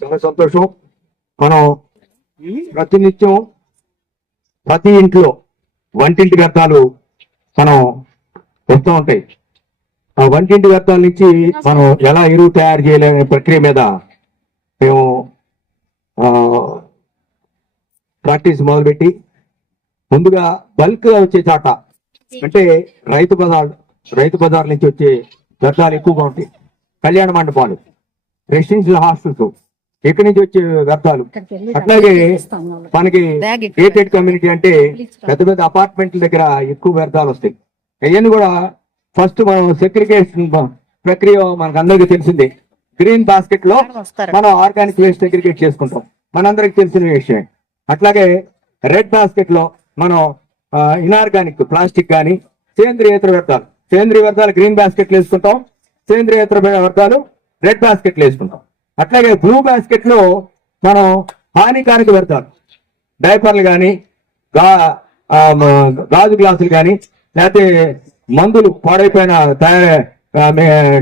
చాలా సంతోషం. మనం ప్రతినిత్యం ప్రతి ఇంట్లో వంటింటి వ్యర్థాలు మనం వస్తూ ఉంటాయి. ఆ వంటింటి వ్యర్థాల నుంచి మనం ఎలా ఎరువు తయారు చేయలేని ప్రక్రియ మీద మేము ప్రాక్టీస్ మొదలుపెట్టి ముందుగా బల్క్గా వచ్చే చాట అంటే రైతు బజార్ రైతు బజార్ నుంచి వచ్చే వ్యర్థాలు ఎక్కువగా ఉంటాయి. కళ్యాణ మండపాలు రెసిడెన్షియల్ హాస్టల్స్ ఇక్కడి నుంచి వచ్చే వ్యర్థాలు? అట్లాగే మనకి గేటెడ్ కమ్యూనిటీ అంటే పెద్ద పెద్ద అపార్ట్మెంట్ల దగ్గర ఎక్కువ వ్యర్థాలు వస్తాయి. అవన్నీ కూడా ఫస్ట్ మనం సెగ్రిగేషన్ ప్రక్రియ మనకు అందరికీ తెలిసిందే. గ్రీన్ బాస్కెట్లో మనం ఆర్గానిక్ వేస్ట్ సెగ్రిగేట్ చేసుకుంటాం. మనందరికి తెలిసిన విషయం. అట్లాగే రెడ్ బాస్కెట్లో మనం ఇనార్గానిక్ ప్లాస్టిక్ కానీ సేంద్రియేతర వ్యర్థాలు. సేంద్రియ వ్యర్థాలు గ్రీన్ బాస్కెట్లు వేసుకుంటాం. సేంద్రియేతర వ్యర్థాలు రెడ్ బాస్కెట్లు వేసుకుంటాం. అట్లాగే బ్లూ బాస్కెట్లో మనం హానికారక వ్యర్థాలు. డైపర్లు కానీ గా గాజు గ్లాసులు కానీ లేకపోతే మందులు పాడైపోయిన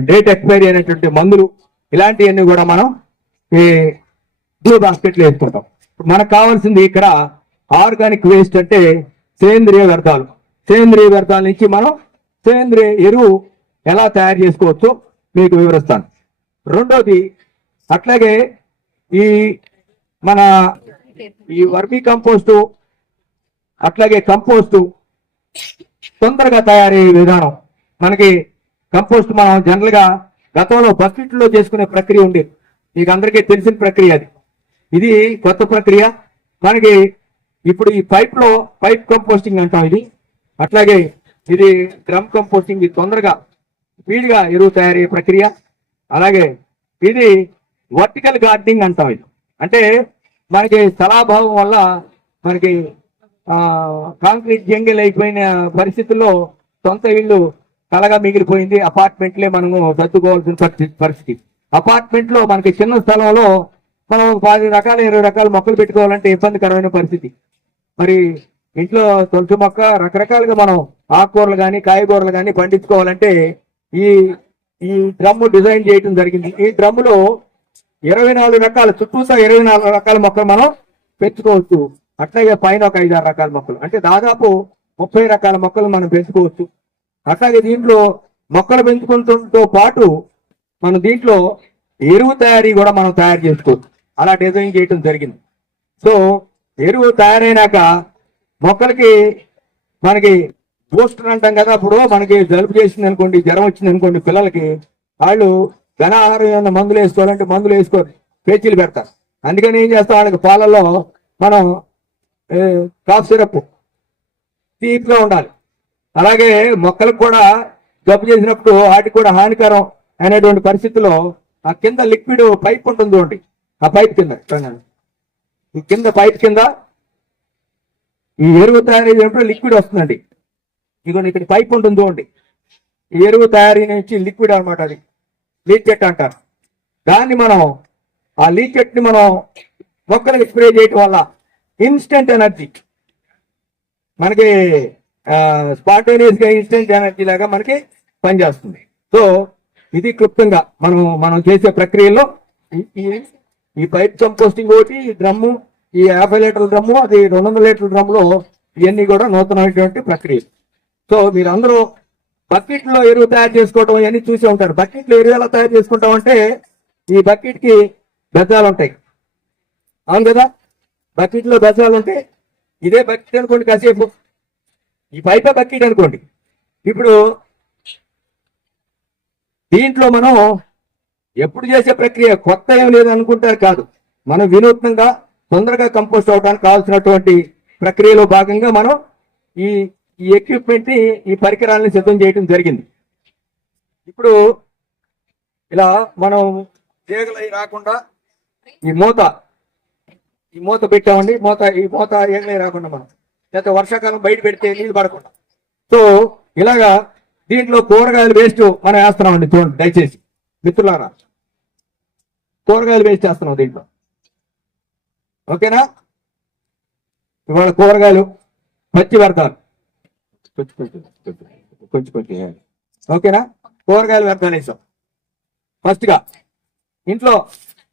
డేట్ ఎక్స్పైరీ అయినటువంటి మందులు ఇలాంటివన్నీ కూడా మనం ఈ బ్లూ బాస్కెట్లు వేసుకుంటాం. మనకు కావాల్సింది ఇక్కడ ఆర్గానిక్ వేస్ట్ అంటే సేంద్రియ వ్యర్థాలు. సేంద్రియ వ్యర్థాల నుంచి మనం సేంద్రియ ఎరువు ఎలా తయారు చేసుకోవచ్చో మీకు వివరిస్తాను. రెండోది అట్లాగే ఈ మన ఈ వర్మీ కంపోస్టు అట్లాగే కంపోస్టు తొందరగా తయారయ్యే విధానం. మనకి కంపోస్ట్ మనం జనరల్గా గతంలో బకెట్లో చేసుకునే ప్రక్రియ ఉండేది. మీకు అందరికీ తెలిసిన ప్రక్రియ అది. ఇది కొత్త ప్రక్రియ. మనకి ఇప్పుడు ఈ పైప్లో పైప్ కంపోస్టింగ్ అంటాం ఇది. అట్లాగే ఇది డ్రమ్ కంపోస్టింగ్ ఇది తొందరగా స్పీడ్గా ఎరువు తయారయ్యే ప్రక్రియ. అలాగే ఇది వర్టికల్ గార్డెనింగ్ అంటాం ఇది. అంటే మనకి స్థలాభావం వల్ల మనకి కాంక్రీట్ జంగిల్ అయిపోయిన పరిస్థితుల్లో సొంత ఇల్లు కలగా మిగిలిపోయింది. అపార్ట్మెంట్లే మనము సర్దుకోవాల్సిన పరిస్థితి పరిస్థితి. మనకి చిన్న స్థలంలో మనం పది రకాల ఇరవై రకాల మొక్కలు పెట్టుకోవాలంటే ఇబ్బందికరమైన పరిస్థితి. మరి ఇంట్లో తులసి మొక్క రకరకాలుగా మనం ఆకుకూరలు కానీ కాయగూరలు కానీ పండించుకోవాలంటే ఈ ఈ డ్రమ్ డిజైన్ చేయడం జరిగింది. ఈ డ్రమ్ములో ఇరవై నాలుగు రకాల చుట్టూసా ఇరవై నాలుగు రకాల మొక్కలు మనం పెంచుకోవచ్చు. అట్లాగే పైన ఒక ఐదారు రకాల మొక్కలు. అంటే దాదాపు ముప్పై రకాల మొక్కలు మనం పెంచుకోవచ్చు. అట్లాగే దీంట్లో మొక్కలు పెంచుకుంటూ పాటు మనం దీంట్లో ఎరువు తయారీ కూడా మనం తయారు చేసుకోవచ్చు. అలా డిజైన్ చేయటం జరిగింది. సో ఎరువు తయారైనాక మొక్కలకి మనకి బూస్టర్ అంటాం కదా అప్పుడు మనకి జలుబు చేసింది అనుకోండి జ్వరం వచ్చింది అనుకోండి పిల్లలకి వాళ్ళు ఘనాహారం ఏమన్నా మందులు వేసుకోవాలంటే మందులు వేసుకోరు పేచీలు పెడతారు అందుకని ఏం చేస్తాం వాళ్ళకి పాలల్లో మనం కాఫ్ సిరప్ తీపిగా ఉండాలి అలాగే మొక్కలకు కూడా జబ్బు చేసినప్పుడు వాటికి కూడా హానికరం అనేటువంటి పరిస్థితిలో ఆ కింద లిక్విడ్ పైప్ ఉంటుంది చూడండి ఆ పైప్ కింద చూడండి. కింద పైప్ కింద ఈ ఎరువు తయారీ చేయడం లిక్విడ్ వస్తుందండి. ఇదిగోండి ఇక్కడ పైప్ ఉంటుంది చూడండి. ఈ ఎరువు తయారీ నుంచి లిక్విడ్ అనమాట అది. లీచెట్ అంటారు దాన్ని మనం ఆ లీకెట్ని మనం మొక్కలకు స్ప్రే చేయటం వల్ల ఇన్స్టెంట్ ఎనర్జీ మనకి స్పాంటేనియస్గా ఇన్స్టెంట్ ఎనర్జీ లాగా మనకి పనిచేస్తుంది. సో ఇది క్లుప్తంగా మనం మనం చేసే ప్రక్రియలో ఈ- ఈ- పైప్ కంపోస్టింగ్ ఒకటి ఈ డ్రమ్ము ఈ యాభై లీటర్ల డ్రమ్ము అది రెండు వందల లీటర్ల డ్రమ్లో ఇవన్నీ కూడా నూతనమైనటువంటి ప్రక్రియ. సో మీరు అందరూ ఎరువు తయారు చేసుకోవడం ఇవన్నీ చూసే ఉంటారు. బకెట్లో ఎరువు ఎలా తయారు చేసుకుంటాం అంటే ఈ బకెట్కి కి ఉంటాయి. అవును కదా? బకెట్లో లో బెజ్జాలు ఉంటాయి ఇదే బకెట్ అనుకోండి కాసేపు. ఈ పైపే బకెట్ అనుకోండి. ఇప్పుడు దీంట్లో మనం ఎప్పుడు చేసే ప్రక్రియ కొత్త ఏం లేదనుకుంటారు కాదు. మనం వినూత్నంగా తొందరగా కంపోస్ట్ అవడానికి కావాల్సినటువంటి ప్రక్రియలో భాగంగా మనం ఈ ఈ ఎక్విప్మెంట్ని ఈ పరికరాలను సిద్ధం చేయడం జరిగింది. ఇప్పుడు ఇలా మనం తీగలు రాకుండా ఈ మూత ఈ మూత పెట్టామండి. మూత ఈ మూత ఏగలై రాకుండా మనం. లేకపోతే వర్షాకాలం బయట పెడితే నీళ్ళు పడకుండా. సో ఇలాగా దీంట్లో కూరగాయలు వేస్ట్ మనం వేస్తున్నామండి చూడండి దయచేసి. మిత్రులారా కూరగాయలు వేస్ట్ చేస్తున్నాం దీంట్లో. ఓకేనా? ఇవాళ కూరగాయలు పచ్చి వ్యర్థాలు కొంచెం కొంచెం కొంచెం కొంచెం ఓకేనా? కూరగాయలు వ్యర్థాలు వేసాం ఫస్ట్గా ఇంట్లో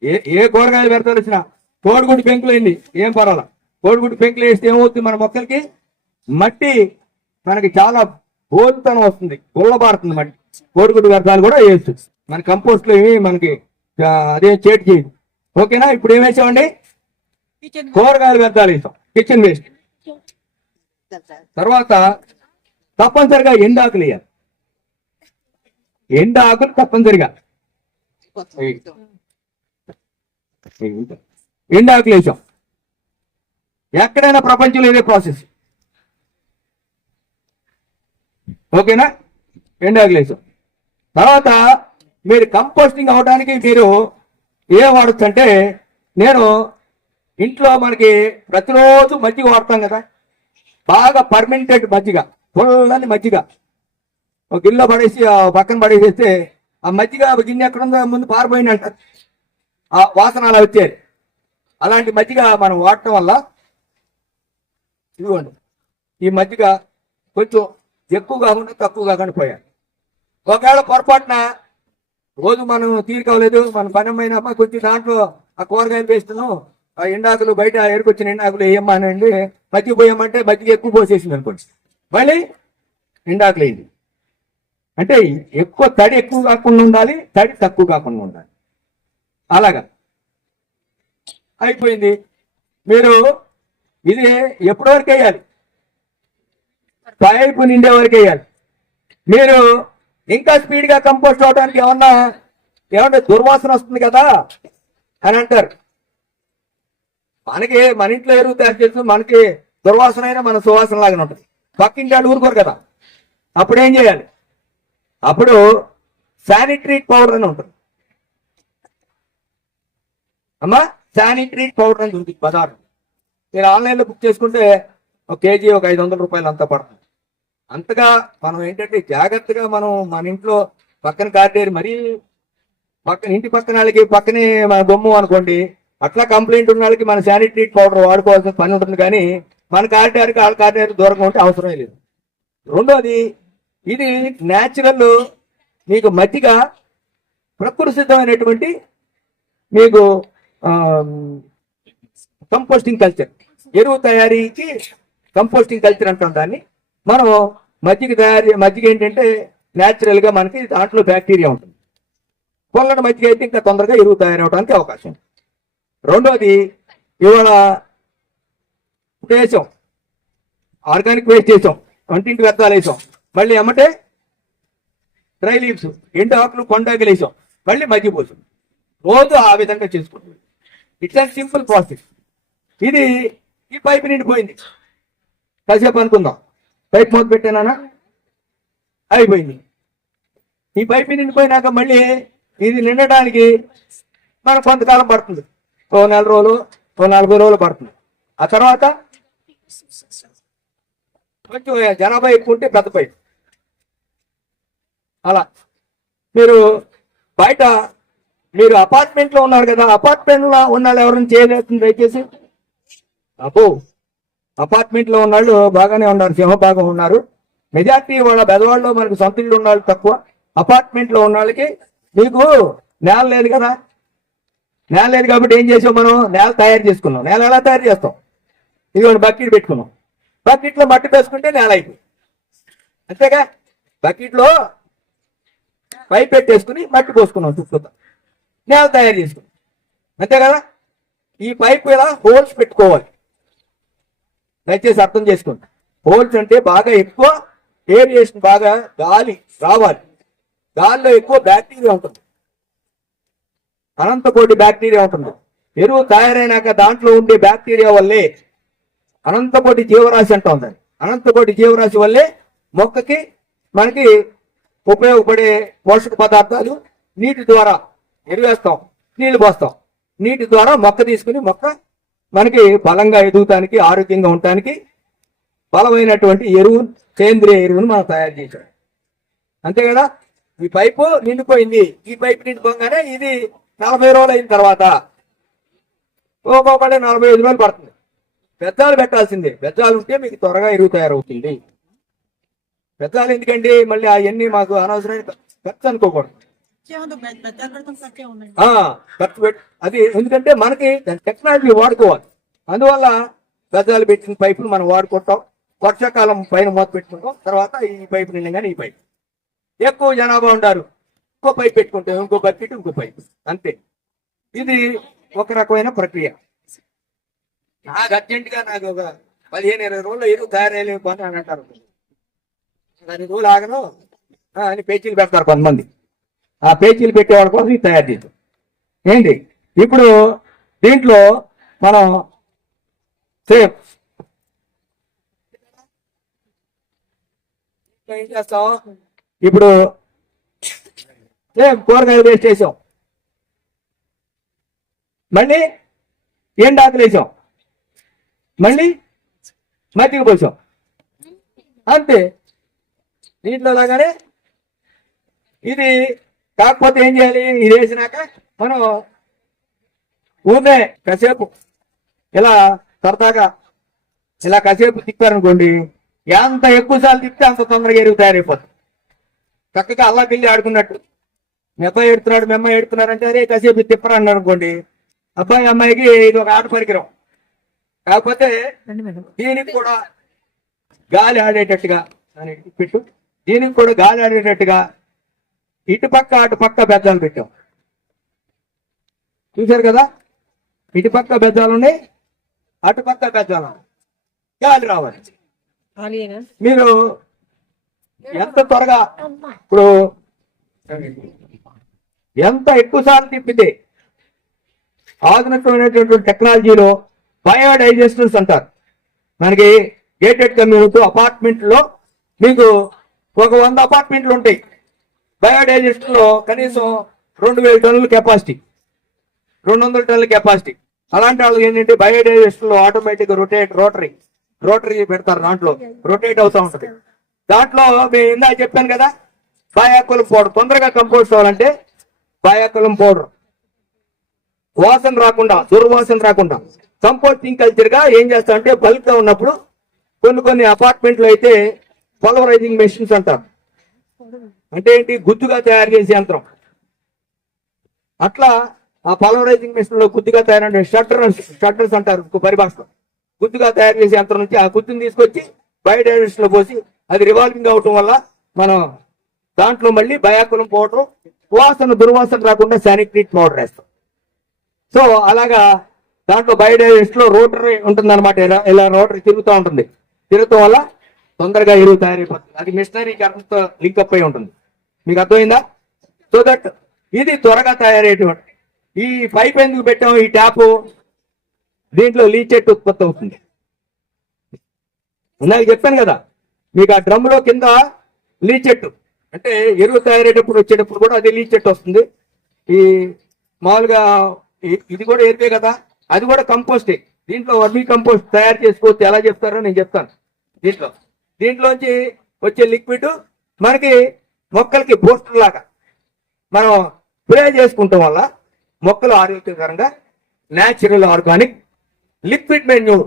ఏ ఏ కూరగాయలు వ్యర్థాలు వచ్చినా కోడిగుడ్డు పెంకులు అయింది ఏం పర్వాలా? కోడిగుడ్డు పెంకులు వేస్తే ఏమవుతుంది మన మొక్కలకి? మట్టి మనకి చాలా బోల్తనం వస్తుంది గుళ్ళబారుతుంది మట్టి. కోడిగుడ్డు వ్యర్థాలు కూడా వేయచ్చు. మన కంపోస్ట్లో ఏమి మనకి అదేం చేటు చేయదు ఓకేనా? ఇప్పుడు ఏం వేసామండి? కూరగాయలు వ్యర్థాలు వేసాం. కిచెన్ వేస్ట్ తర్వాత తప్పనిసరిగా ఎండాకులు వేయాలి. ఎండాకులు తప్పనిసరిగా. ఎండాకులు వేసాం. ఎక్కడైనా ప్రపంచంలో ఇదే ప్రాసెస్. ఓకేనా? ఎండాకులు వేసాం. తర్వాత మీరు కంపోస్టింగ్ అవడానికి మీరు ఏం వాడచ్చు అంటే నేను ఇంట్లో మనకి ప్రతిరోజు మజ్జిగ వాడతాం కదా. బాగా పర్మనెంటెడ్ మజ్జిగ పుల్లని మజ్జిగ. ఒక గిన్నెలో పడేసి ఆ పక్కన పడేసేస్తే ఆ మజ్జిగ గిన్నె ఎక్కడ ఉందో ముందు పారిపోయినట్ట ఆ వాసన అలా వచ్చేది. అలాంటి మజ్జిగ మనం వాడటం వల్ల ఇదిగోండి ఈ మజ్జిగ కొంచెం ఎక్కువ కాకుండా తక్కువ కాకుండా ఒకవేళ పొరపాటున రోజు మనం తీరుకోలేదు మన పని అయినా కొంచెం దాంట్లో ఆ కూరగాయలు వేస్తున్నాం ఆ ఎండాకులు బయట ఎరుకొచ్చిన ఎండాకులు వేయమ్మనండి మజ్జిగ పోయమంటే మజ్జిగ ఎక్కువ పోసేసింది అనుకోండి. మళ్ళీ ఎండాకులు అయింది అంటే ఎక్కువ తడి ఎక్కువ కాకుండా ఉండాలి తడి తక్కువ కాకుండా ఉండాలి. అలాగా. అయిపోయింది. మీరు ఇది ఎప్పటి వరకు వేయాలి? పైపు నిండే వరకు వేయాలి. మీరు ఇంకా స్పీడ్గా కంపోస్ట్ అవడానికి ఏమన్నా ఏమన్నా దుర్వాసన వస్తుంది కదా? అని అంటారు. మనకి మన ఇంట్లో ఎరువు తయారు చేసి మనకి దుర్వాసన అయినా మన సువాసన లాగానే ఉంటుంది. పక్కింటి వాళ్ళు ఊరుకోరు కదా. అప్పుడు ఏం చేయాలి? అప్పుడు శానిటరీ పౌడర్ అని ఉంటుంది. అమ్మా శానిటరీ పౌడర్ అని ఉంటుంది బజార్ మీరు ఆన్లైన్లో బుక్ చేసుకుంటే ఒక కేజీ ఒక ఐదు వందల రూపాయలు అంతా పడుతుంది. అంతగా మనం ఏంటంటే జాగ్రత్తగా మనం మన ఇంట్లో పక్కన కారిడేరి మరీ పక్కన ఇంటి పక్కన వాళ్ళకి పక్కనే మన బొమ్మ అనుకోండి అట్లా కంప్లైంట్ ఉన్న వాళ్ళకి మన శానిటరీ పౌడర్ వాడుకోవాల్సిన పని ఉంటుంది కానీ మన కారిడార్కి వాళ్ళ కారిడార్ దూరంగా ఉంటే అవసరమే లేదు. రెండోది ఇది న్యాచురల్ మీకు మట్టిగా ప్రకృతి సిద్ధమైనటువంటి మీకు కంపోస్టింగ్ కల్చర్ ఎరువు తయారీకి కంపోస్టింగ్ కల్చర్ అంటాం దాన్ని. మనం మజ్జిగ తయారు మజ్జిగ ఏంటంటే న్యాచురల్గా మనకి దాంట్లో బ్యాక్టీరియా ఉంటుంది. పొల్లటి మజ్జిగ అయితే ఇంకా తొందరగా ఎరువు తయారవడానికి అవకాశం రెండవది రెండోది ఇవాళ వేసాం. ఆర్గానిక్ వేస్ట్ చేసాం. వంటింటి వ్యర్థాలు వేసాం. మళ్ళీ ఎమ్మటే డ్రై లీవ్స్ ఎండు ఆకులు కొండాకులు వేసాం. మళ్ళీ మజ్జిగ పోసాం. రోజు ఆ విధంగా చేసుకుంటాం ఇట్స్ అండ్ సింపుల్ ప్రాసెస్ ఇది ఈ పైపు నిండిపోయింది. కాసేపు అనుకుందాం. పైప్ మూత పెట్టానా అయిపోయింది. ఈ పైపు నిండిపోయినాక మళ్ళీ ఇది నిండడానికి మనకు కొంతకాలం పడుతుంది. ఓ నెల రోజులు ఓ నలభై రోజులు పడుతుంది. ఆ తర్వాత కొంచెం జనాభా ఎక్కువ ఉంటే పెద్ద పైపు అలా. మీరు బయట మీరు అపార్ట్మెంట్లో ఉన్నారు కదా అపార్ట్మెంట్లో ఉన్న వాళ్ళు ఎవరైనా చేయలేదు దయచేసి. అబ్బో. అపార్ట్మెంట్లో ఉన్నాళ్ళు బాగానే ఉన్నారు సింహభాగం ఉన్నారు. మెజార్టీ వాళ్ళ బెదవాళ్ళు మనకు సొంత ఇళ్ళు ఉన్న వాళ్ళు తక్కువ. అపార్ట్మెంట్లో ఉన్న వాళ్ళకి మీకు నేల లేదు కదా. నేల లేదు కాబట్టి ఏం చేసాం మనం? నేల తయారు చేసుకున్నాం. నేల ఎలా తయారు చేస్తాం? ఇదిగోండి బకెట్ పెట్టుకున్నాం. బకెట్లో మట్టి వేసుకుంటే నేల అయిపోయి అంతేగా? బకెట్లో పైప్ పెట్టేసుకుని మట్టి పోసుకున్నాం చుట్టూ నేల తయారు చేసుకున్నాం. అంతే కదా? ఈ పైప్ ఇలా హోల్స్ పెట్టుకోవాలి. దయచేసి అర్థం చేసుకోండి. హోల్స్ అంటే బాగా ఎక్కువ ఏరియేషన్ బాగా గాలి రావాలి. గాలిలో ఎక్కువ బ్యాక్టీరియా ఉంటుంది. అనంత కోటి బ్యాక్టీరియా ఉంటుంది. ఎరువు తయారైనాక దాంట్లో ఉండే బ్యాక్టీరియా వల్లే అనంత కోటి జీవరాశి అంటాం దాన్ని అనంత కోటి జీవరాశి వల్లే మొక్కకి మనకి ఉపయోగపడే పోషక పదార్థాలు నీటి ద్వారా ఎరువేస్తాం నీళ్ళు పోస్తాం. నీటి ద్వారా మొక్క తీసుకుని మొక్క మనకి బలంగా ఎదుగుతానికి ఆరోగ్యంగా ఉండటానికి బలమైనటువంటి ఎరువు సేంద్రియ ఎరువును మనం తయారు చేశాం. అంతే కదా? ఈ పైపు నిండిపోయింది. ఈ పైపు నిండిపోగానే ఇది నలభై రోజులు అయిన తర్వాత ఒక్కొక్కటి నలభై ఐదు రోజులు పడుతుంది. పెద్దాలు పెట్టాల్సిందే. పెద్దాలు ఉంటే మీకు త్వరగా ఎరువు తయారవుతుంది. పెద్దాలు ఎందుకండి? మళ్ళీ అవన్నీ మాకు అనవసరమైన ఖర్చు అనుకోకూడదు. ఖర్చు పెట్టి అది ఎందుకంటే మనకి టెక్నాలజీ వాడుకోవాలి. అందువల్ల పెద్దలు పెట్టిన పైపులు మనం వాడుకుంటాం. వర్షాకాలం పైన మూత పెట్టుకుంటాం. తర్వాత ఈ పైపు నిండగానే ఈ పైపు. ఎక్కువ జనాభా ఉండారు. ఇంకో పైప్ పెట్టుకుంటాం ఇంకో బకెట్ ఇంకో పైపు. అంతే. ఇది ఒక రకమైన ప్రక్రియ. నాకు అర్జెంటుగా నాకు ఒక పదిహేను ఇరవై రోజులు ఎరువు తయారయ్యే అని అంటారు. దాని రోజులు ఆగను. అని పేచీలు పెడతారు కొంతమంది. ఆ పేచీలు పెట్టేవాళ్ళ కోసం ఇది తయారు చేద్దాం ఏంటి? ఇప్పుడు దీంట్లో మనం సేమ్ ఏం చేస్తాం ఇప్పుడు సేమ్ కూరగాయలు వేస్ట్ చేసాం. మళ్ళీ ఏం వేసాం. మళ్ళీ మజ్జిగ పోసాం. అంతే. దీంట్లో లాగానే ఇది కాకపోతే ఏం చేయాలి? ఇది వేసినాక మనం ఊరినే కాసేపు ఇలా సరదాగా ఇలా కాసేపు తిప్పారనుకోండి ఎంత ఎక్కువ సార్లు తిప్పితే అంత తొందరగా ఎరువు తయారైపోతుంది. చక్కగా అల్లా పిల్లి ఆడుకున్నట్టు. మీ అబ్బాయి ఎడుతున్నాడు మీ అమ్మాయి ఎడుతున్నారంటే అరే కాసేపు తిప్పరా అనుకోండి. అబ్బాయి అమ్మాయికి ఇది ఒక ఆట పరికరం. కాకపోతే దీనికి కూడా గాలి ఆడేటట్టుగా పెట్టు. దీనికి కూడా గాలి ఆడేటట్టుగా ఇటు పక్క అటు పక్క బెజ్జాలు పెట్టాం. చూశారు కదా? ఇటు పక్క బెజ్జాలు ఉన్నాయి అటు పక్క బెజ్జాలు. గాలి రావాలి. మీరు ఎంత త్వరగా ఇప్పుడు ఎంత ఎక్కువ సార్లు తిప్పితే ఆధునికమైనటువంటి టెక్నాలజీలో బయోడైజెస్టర్స్ అంటారు. మనకి గేటెడ్ కమ్యూనిటీ అపార్ట్మెంట్లో మీకు ఒక వంద అపార్ట్మెంట్లు ఉంటాయి. బయోడైజెస్టర్లో కనీసం రెండు వేల టన్నుల కెపాసిటీ రెండు వందల టన్నుల కెపాసిటీ అలాంటి వాళ్ళకి ఏంటంటే బయోడైజెస్టర్లో ఆటోమేటిక్ రొటేట్ రోటరీ రోటరీ పెడతారు దాంట్లో. రొటేట్ అవుతా ఉంటుంది. దాంట్లో మేము ఇందాక చెప్పాను కదా బాయాకులం పౌడర్. తొందరగా కంపోస్ట్ అవ్వాలంటే బాయాకులం పౌడర్. వాసన రాకుండా దుర్వాసన రాకుండా. కంపోస్టింగ్ కల్చర్గా ఏం చేస్తా అంటే బల్క్గా ఉన్నప్పుడు కొన్ని కొన్ని అపార్ట్మెంట్లు అయితే పొలవరైజింగ్ మెషిన్స్ అంటారు. అంటే ఏంటి? గుద్దుగా తయారు చేసే యంత్రం. అట్లా ఆ పలవరైజింగ్ మిషన్లో గుద్దుగా తయారు షట్టర్ షట్టర్స్ అంటారు పరిభాషలో. గుద్దుగా తయారు చేసే యంత్రం నుంచి ఆ గుద్దుని తీసుకొచ్చి బయోడైజెస్ట్లో పోసి అది రివాల్వింగ్ అవటం వల్ల మనం దాంట్లో మళ్ళీ బయాకులం పౌడర్ వాసన దుర్వాసన రాకుండా శానిటరీ పౌడర్ వేస్తాం. సో అలాగా దాంట్లో బయోడైజెస్ట్లో రోటరీ ఉంటుంది అనమాట ఇలా ఇలా రోటరీ తిరుగుతూ ఉంటుంది. తిరగటం వల్ల తొందరగా ఎరువు తయారైపోతుంది. అది మిషనరీ కరెంట్తో లింక్ అప్ అయి ఉంటుంది. మీకు అర్థమైందా? సో దట్ ఇది త్వరగా తయారయ్యేటువంటి ఈ పైప్ ఎందుకు పెట్టాము ఈ ట్యాప్ దీంట్లో లీచెట్ ఉత్పత్తి అవుతుంది. ఇందాక చెప్పాను కదా మీకు ఆ డ్రమ్లో కింద లీచెట్టు అంటే ఎరువు తయారయ్యేటప్పుడు వచ్చేటప్పుడు కూడా అది లీచెట్టు వస్తుంది. ఈ మామూలుగా ఇది కూడా ఎరువే కదా అది కూడా కంపోస్టే. దీంట్లో వర్మీ కంపోస్ట్ తయారు చేసుకోవచ్చు ఎలా చెప్తారో నేను చెప్తాను. దీంట్లో. దీంట్లోంచి వచ్చే లిక్విడ్ మనకి మొక్కలకి బూస్టర్ లాగా మనం స్ప్రే చేసుకుంటాం వల్ల మొక్కలు ఆరోగ్యకరంగా న్యాచురల్ ఆర్గానిక్ లిక్విడ్ మెన్యూర్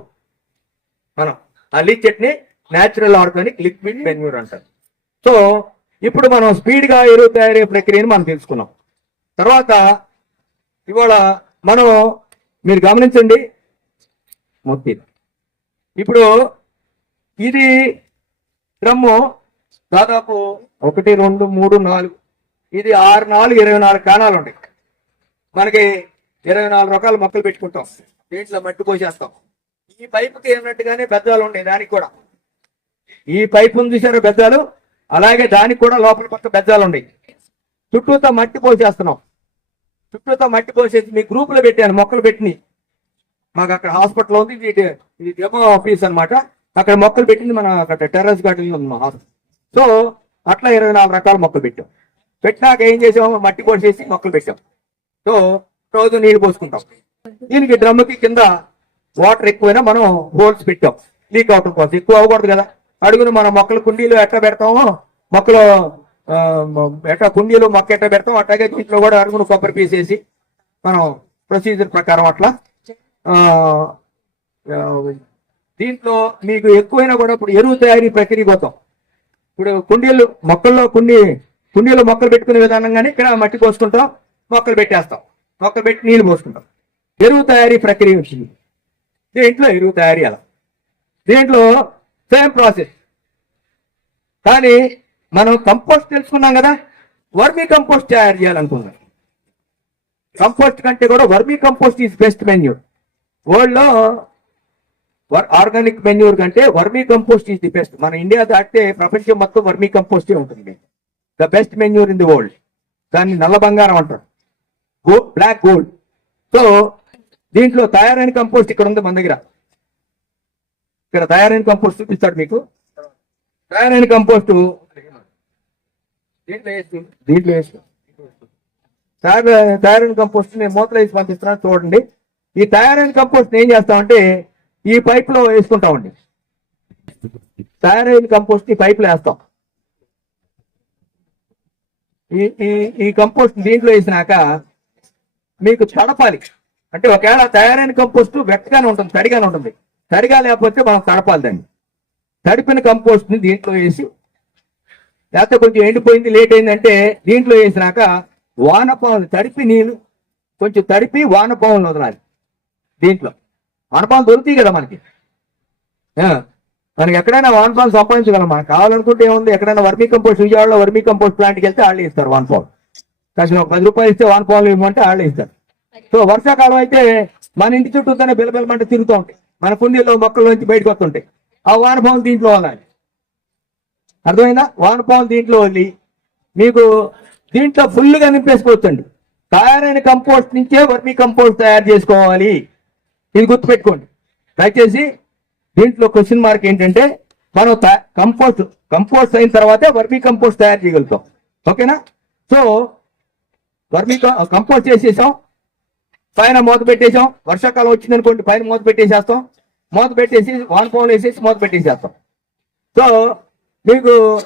మనం ఆ లీచెట్ని న్యాచురల్ ఆర్గానిక్ లిక్విడ్ మెన్యూర్ అంటారు. సో ఇప్పుడు మనం స్పీడ్గా ఎరువు తయారయ్యే ప్రక్రియను మనం తెలుసుకున్నాం. తర్వాత ఇవాళ మనం మీరు గమనించండి మొత్తం ఇప్పుడు ఇది డ్రమ్ము దాదాపు ఒకటి రెండు మూడు నాలుగు. ఇది ఆరు నాలుగు ఇరవై నాలుగు కాణాలు ఉంటాయి మనకి ఇరవై నాలుగు రకాల మొక్కలు పెట్టుకుంటాం. దీంట్లో మట్టి పోసేస్తాం. ఈ పైపుకి ఏమన్నట్టుగానే పెద్దాలు ఉన్నాయి దానికి కూడా. ఈ పైపు చూసారు బెద్దాలు? అలాగే దానికి కూడా లోపల పక్క బెద్దాలు ఉన్నాయి చుట్టూతో మట్టి పోసేస్తున్నాం. చుట్టూతో మట్టి పోసేసి మీ గ్రూపులో పెట్టాను మొక్కలు పెట్టినాయి మాకు అక్కడ హాస్పిటల్ ఉంది ఇది ఇది డెమో ఆఫీస్ అన్నమాట. అక్కడ మొక్కలు పెట్టింది మన అక్కడ టెర్రస్ గార్డెన్ ఉంది మా సో అట్లా ఇరవై నాలుగు రకాల మొక్కలు పెట్టాం. పెట్టినాక ఏం చేసాము మట్టి పోసేసి మొక్కలు పెట్టాం. సో రోజు నీళ్ళు పోసుకుంటాం. దీనికి డ్రమ్కి కింద వాటర్ ఎక్కువైనా మనం హోల్స్ పెట్టాం. లీక్ అవటం కోసం. ఎక్కువ అవ్వకూడదు కదా. అడుగును మనం మొక్కలు కుండీలు ఎట్లా పెడతామో మొక్కలు ఎట్లా కుండీలు మొక్క ఎట్లా పెడతాం అట్లాగే దీంట్లో కూడా అడుగును కొబ్బరి పీసేసి మనం ప్రొసీజర్ ప్రకారం అట్లా దీంట్లో మీకు ఎక్కువైనా కూడా ఇప్పుడు ఎరువు తయారీ ప్రక్రియ పోతాం. ఇప్పుడు కుండీలు మొక్కల్లో కుండీ కుండీలో మొక్కలు పెట్టుకునే విధానంగానే ఇక్కడ మట్టి పోసుకుంటాం మొక్కలు పెట్టేస్తాం. మొక్కలు పెట్టి నీళ్ళు పోసుకుంటాం. ఎరువు తయారీ ప్రక్రియ వచ్చింది. దీంట్లో ఎరువు తయారీ అలా. దీంట్లో సేమ్ ప్రాసెస్. కానీ మనం కంపోస్ట్ తెలుసుకున్నాం కదా వర్మీ కంపోస్ట్ తయారు చేయాలనుకున్నాం. కంపోస్ట్ కంటే కూడా vermi compost is best manure వరల్డ్లో ఆర్గానిక్ మెన్యూర్ కంటే vermi compost is the best మన ఇండియా దాటితే ప్రపంచం మొత్తం వర్మీ కంపోస్టే ఉంటుంది. The best manure in the world దాన్ని నల్ల బంగారం అంటారు. గో బ్లాక్ గోల్డ్ సో దీంట్లో తయారైన కంపోస్ట్ ఇక్కడ ఉంది మన దగ్గర. ఇక్కడ తయారైన కంపోస్ట్ చూపిస్తాడు మీకు. తయారైన కంపోస్ట్ దీంట్లో వేస్తు దీంట్లో వేస్తు తయారైన కంపోస్ట్ నేను మూతలు వేసి పంపిస్తున్నాను చూడండి. ఈ తయారైన కంపోస్ట్ ఏం చేస్తామంటే ఈ పైప్లో వేసుకుంటామండి తయారైన కంపోస్ట్ ఈ పైప్లో వేస్తాం. ఈ ఈ ఈ కంపోస్ట్ దీంట్లో వేసినాక మీకు తడపాలి. అంటే ఒకవేళ తయారైన కంపోస్ట్ వెట్టగానే ఉంటుంది తడిగానే ఉంటుంది. తడిగా లేకపోతే మనం తడపాలి దాన్ని. తడిపిన కంపోస్ట్ని దీంట్లో వేసి లేకపోతే కొంచెం ఎండిపోయింది లేట్ అయిందంటే దీంట్లో వేసినాక వానపాములు తడిపి నీళ్ళు కొంచెం తడిపి వానపాములు వదలాలి దీంట్లో. వానపాములు దొరుకుతాయి కదా మనకి. మనకి ఎక్కడైనా వానపాములు సంపాదించగలం. మనకు కావాలనుకుంటే ఏముంది? ఎక్కడైనా వర్మీ కంపోస్ట్ విజయవాడలో వర్మీ కంపోస్ట్ ప్లాంట్కి వెళ్తే వాళ్ళే ఇస్తారు వానపాములు. కాసిన ఒక పది రూపాయలు ఇస్తే వానపాములు ఇవ్వమంటే వాళ్ళే ఇస్తారు. సో వర్షాకాలం అయితే మన ఇంటి చుట్టూతోనే బిలబిలమంటే తిరుగుతూ ఉంటాయి. మన కుండీలో మొక్కల నుంచి బయటకు వస్తుంటాయి. ఆ వానపాములు దీంట్లో వదలాలి అర్థమైందా? వానపాములు దీంట్లో వదిలి మీకు దీంట్లో ఫుల్గా నింపేసుకోవచ్చండి. తయారైన కంపోస్ట్ నుంచే వర్మీ కంపోస్ట్ తయారు చేసుకోవాలి. ఇది గుర్తుపెట్టుకోండి. దయచేసి దీంట్లో క్వశ్చన్ మార్క్ ఏంటంటే మనం కంపోస్ట్ కంపోస్ట్ అయిన తర్వాతే వర్మీ కంపోస్ట్ తయారు చేయగలుగుతాం. ఓకేనా? సో వర్మీ కంపోస్ట్ చేసేసాం. పైన మూత పెట్టేసాం. వర్షాకాలం వచ్చిందనుకోండి పైన మూత పెట్టేసేస్తాం. మూత పెట్టేసి వానపాములు వేసేసి మూత పెట్టేసేస్తాం. సో మీకు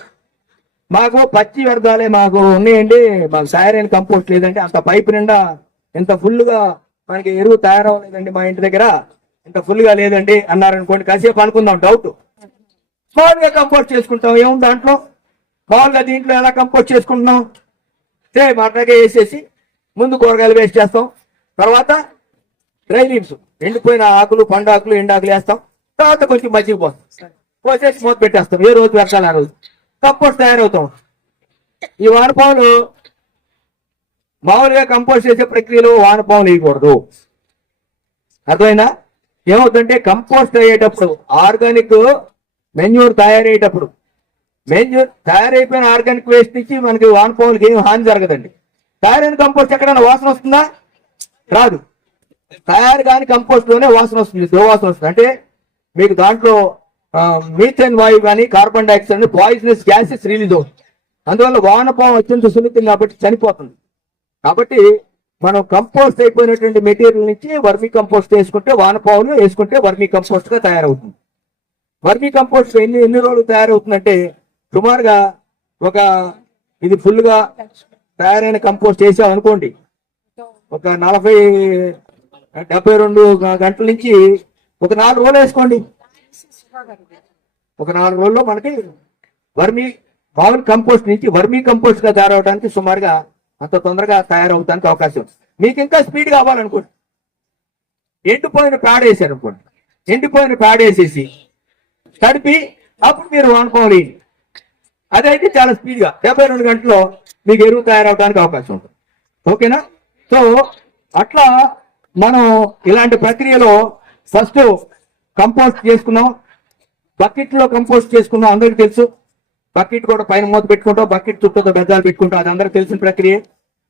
మాకు పచ్చి వ్యర్థాలే మాకు ఉన్నాయండి. మాకు తయారైన కంపోస్ట్ లేదండి అంత పైపు నిండా ఇంత ఫుల్గా మనకి ఎరువు తయారవలేదండి మా ఇంటి దగ్గర. ఇంకా ఫుల్గా లేదండి అన్నారనుకోండి కాసేపు అనుకుందాం డౌట్. మామూలుగా కంపోస్ట్ చేసుకుంటాం ఏముంది దాంట్లో? మామూలుగా దీంట్లో ఎలా కంపోజ్ చేసుకుంటున్నాం? సేమ్ అట్లాగే వేసేసి ముందు కూరగాయలు వేస్ట్ చేస్తాం. తర్వాత డ్రై లీవ్స్ ఎండిపోయిన ఆకులు పండాకులు ఎండాకులు వేస్తాం. తర్వాత కొంచెం మజ్జిగ పోస్తాం. పోసేసి మూత పెట్టేస్తాం. ఏ రోజు పెట్టాలి ఆ రోజు. కంపోజ్ తయారవుతాం. ఈ వానపాములు మామూలుగా కంపోస్ట్ చేసే ప్రక్రియలో వానపాములు వేయకూడదు. అర్థమైందా? ఏమవుతుందంటే కంపోస్ట్ అయ్యేటప్పుడు ఆర్గానిక్ మెన్యూర్ తయారయ్యేటప్పుడు మెన్యూర్ తయారైపోయిన ఆర్గానిక్ వేస్ట్ నుంచి మనకి వానపాములకి ఏం హాని జరగదండి. తయారైన కంపోస్ట్ ఎక్కడైనా వాసన వస్తుందా? రాదు. తయారు కాని కంపోస్ట్లోనే వాసన వస్తుంది దుర్వాసన వస్తుంది. అంటే మీకు దాంట్లో మీథేన్ వాయువు కానీ carbon dioxide poisonous gases release అవుతుంది అందువల్ల వానపాము అత్యంత సున్నితం కాబట్టి చనిపోతుంది. కాబట్టి మనం కంపోస్ట్ అయిపోయినటువంటి మెటీరియల్ నుంచి వర్మీ కంపోస్ట్ వేసుకుంటే వానపాములు వేసుకుంటే వర్మీ కంపోస్ట్గా తయారవుతుంది. వర్మీ కంపోస్ట్ ఎన్ని ఎన్ని రోజులు తయారవుతుందంటే సుమారుగా ఒక ఇది ఫుల్గా తయారైన కంపోస్ట్ వేసాం అనుకోండి. ఒక నలభై డెబ్బై రెండు గంటల నుంచి ఒక నాలుగు రోజులు వేసుకోండి. ఒక నాలుగు రోజుల్లో మనకి వర్మీ మామూలు కంపోస్ట్ నుంచి వర్మీ కంపోస్ట్గా తయారవడానికి సుమారుగా అంత తొందరగా తయారవుతానికి అవకాశం మీకు ఇంకా స్పీడ్ కావాలనుకోండి. ఎండిపోయిన ప్యాడ్ వేసారు అనుకోండి ఎండిపోయిన ప్యాడ్ వేసేసి తడిపి అప్పుడు మీరు వానుకోవాలి అదైతే చాలా స్పీడ్గా డెబ్బై రెండు గంటల్లో మీకు ఎరువు తయారవడానికి అవకాశం ఉంటుంది. ఓకేనా? సో అట్లా మనం ఇలాంటి ప్రక్రియలో ఫస్ట్ కంపోస్ట్ చేసుకున్నాం. బకెట్లో కంపోస్ట్ చేసుకున్నాం. అందరికి తెలుసు. బకెట్ కూడా పైన మూత పెట్టుకుంటాం బకెట్ చుట్టూ బెద్దాలు పెట్టుకుంటాం అది అందరికి తెలిసిన ప్రక్రియ.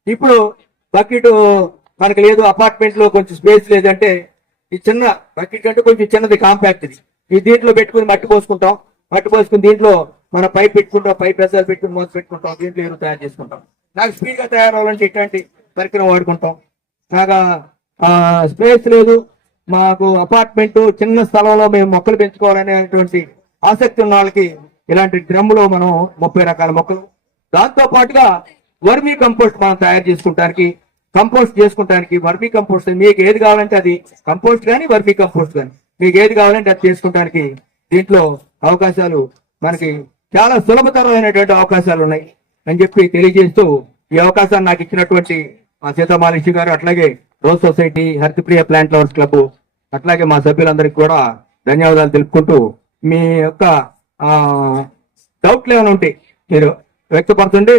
ఇప్పుడు బకెట్ మనకి లేదు అపార్ట్మెంట్లో కొంచెం స్పేస్ లేదంటే ఈ చిన్న బకెట్ కంటే కొంచెం చిన్నది కాంపాక్ట్ ఇది. ఈ దీంట్లో పెట్టుకుని మట్టి పోసుకుంటాం. మట్టి పోసుకుని దీంట్లో మన పైప్ పెట్టుకుంటాం పైప్ పెద్దలు పెట్టుకుని మూత పెట్టుకుంటాం దీంట్లో ఎరువు తయారు చేసుకుంటాం. నాకు స్పీడ్గా తయారవ్వాలంటే ఇట్లాంటి పరికరం వాడుకుంటాం. నాకు స్పేస్ లేదు. మాకు అపార్ట్మెంట్ చిన్న స్థలంలో మేము మొక్కలు పెంచుకోవాలనేటువంటి ఆసక్తి ఉన్న వాళ్ళకి ఇలాంటి డ్రమ్ములో మనం ముప్పై రకాల మొక్కలు దాంతో పాటుగా వర్మీ కంపోస్ట్ మనం తయారు చేసుకుంటానికి కంపోస్ట్ చేసుకుంటానికి వర్మీ కంపోస్ట్ మీకు ఏది కావాలంటే అది కంపోస్ట్ కానీ వర్మీ కంపోస్ట్ కానీ మీకు ఏది కావాలంటే అది చేసుకుంటానికి దీంట్లో అవకాశాలు మనకి చాలా సులభతరమైనటువంటి అవకాశాలు ఉన్నాయి అని చెప్పి తెలియజేస్తూ ఈ అవకాశాన్ని నాకు ఇచ్చినటువంటి మా సీతామాలిషి గారు అట్లాగే rose society Haritapriya plant lovers club అట్లాగే మా సభ్యులందరికీ కూడా ధన్యవాదాలు తెలుపుకుంటూ మీ యొక్క డౌట్లు ఏమైనా ఉంటే మీరు వ్యక్తపడుతుంటే